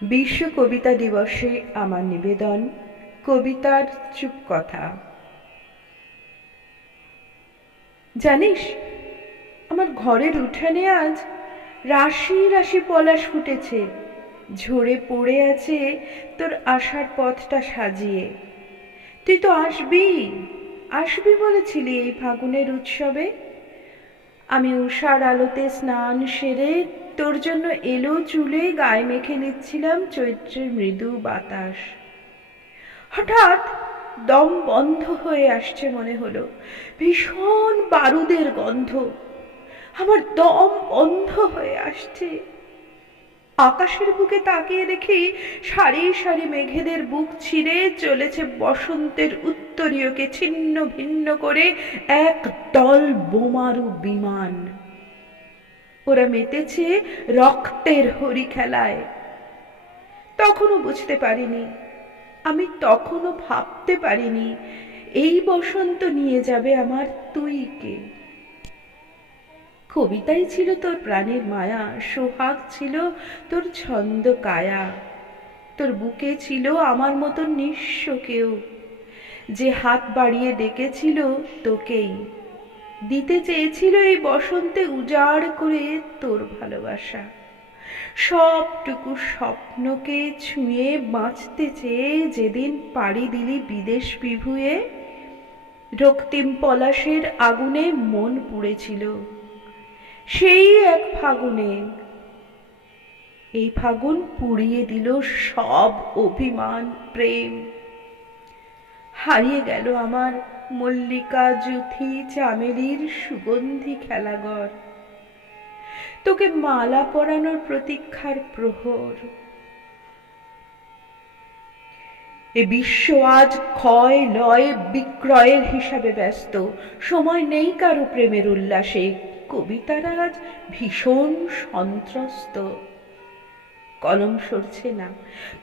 বিশ্ব কবিতা দিবসে আমার নিবেদন কবিতার চুপ কথা। জানিস, আমার ঘরের উঠানে আজ রাশি রাশি পলাশ ফুটেছে, ঝরে পড়ে আছে তোর আসার পথটা সাজিয়ে। তুই তো আসবি আসবি বলেছিলি এই ফাগুনের উৎসবে। আমি উষার আলোতে স্নান সেরে তোর জন্য এলো চুলে গায়ে মেখে নিচ্ছিলাম চৈত্রের মৃদু বাতাস। হঠাৎ দম বন্ধ হয়ে আসছে মনে হলো, ভীষণ বারুদের গন্ধ। আমার দম বন্ধ হয়ে আসছে। আকাশের বুকে তাকিয়ে দেখি সারি সারি মেঘেদের বুক ছিঁড়ে চলেছে বসন্তের উত্তরীয়কে ছিন্ন ভিন্ন করে এক দল বোমারু বিমান। ওরা মেতেছে রক্তের হরি খেলায়। তখনও বুঝতে পারিনি, আমি তখনও ভাবতে পারিনি এই বসন্ত নিয়ে যাবে আমার তুইকে। কবিতাই ছিল তোর প্রাণের মায়া, সোহাগ ছিল তোর ছন্দ কায়া। তোর বুকে ছিল আমার মতো নিঃস্ব কেউ, যে হাত বাড়িয়ে ডেকেছিল তোকেই, দিতে চেয়েছিল এই বসন্তে উজাড় করে তোর ভালোবাসা। সবটুকু স্বপ্নকে ছুঁয়ে বাঁচতে চেয়ে যেদিন পাড়ি দিলি বিদেশ বিভুয়ে, রক্তিম পলাশের আগুনে মন পুড়েছিল। সেই এক ফাগুনে, এই ফাগুন পুড়িয়ে দিল সব অভিমান প্রেম। হারিয়ে গেল আমার মল্লিকা জুথি চামেলির সুগন্ধি খেলাঘর, তোকে মালা পরানোর প্রতীক্ষার প্রহর। এ বিশ্ব আজ ক্ষয় লয় বিক্রয়ের হিসাবে ব্যস্ত, সময় নেই কারো প্রেমের উল্লাসে। কবিতারা আজ ভীষণ সন্ত্রস্ত, কলম সরছে না,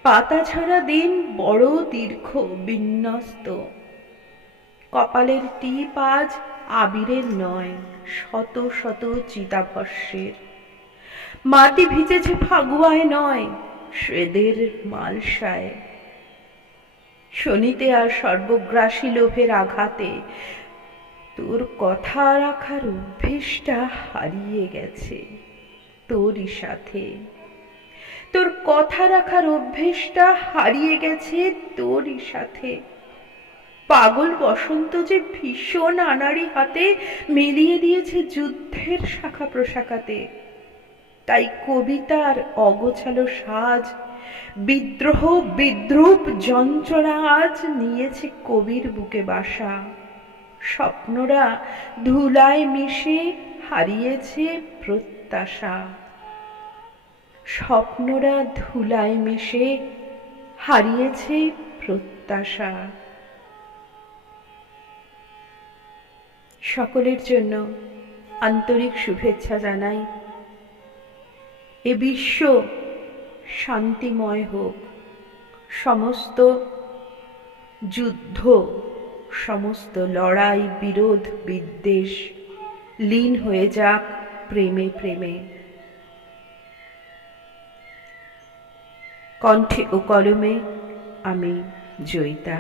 পাতা ঝরা দিন বড় দীর্ঘ বিন্যস্ত। কপালের টিপ আজ আবিরের নয়, শত শত চিতাভস্যের। মাটি ভিজেছে ফাগুয়ায় নয়, স্বেদের মালসায়। শনিতে আর সর্বগ্রাসী লোভের আঘাতে তোর কথা রাখার অভ্যেসটা হারিয়ে গেছে তোরই সাথে। তোর কথা রাখার অভ্যেসটা হারিয়ে গেছে তোরই সাথে। পাগল বসন্ত যে ভীষণ আনাড়ি হাতে মিলিয়ে দিয়েছে যুদ্ধের শাখা প্রশাখাতে। তাই কবিতার অগোছালো সাজ, বিদ্রোহ বিদ্রূপ যন্ত্রণা আজ নিয়েছে কবির বুকে বাসা। স্বপ্নরা ধুলায় মিশে হারিয়েছে প্রত্যাশা। স্বপ্নরা ধুলায় মিশে হারিয়েছে প্রত্যাশা। সকলের জন্য আন্তরিক শুভেচ্ছা জানাই। এ বিশ্ব শান্তিময় হোক, সমস্ত যুদ্ধ, সমস্ত লড়াই বিরোধ বিদ্বেষ লীন হয়ে যাক প্রেমে প্রেমে। কণ্ঠে ও কলমে আমি জয়িতা।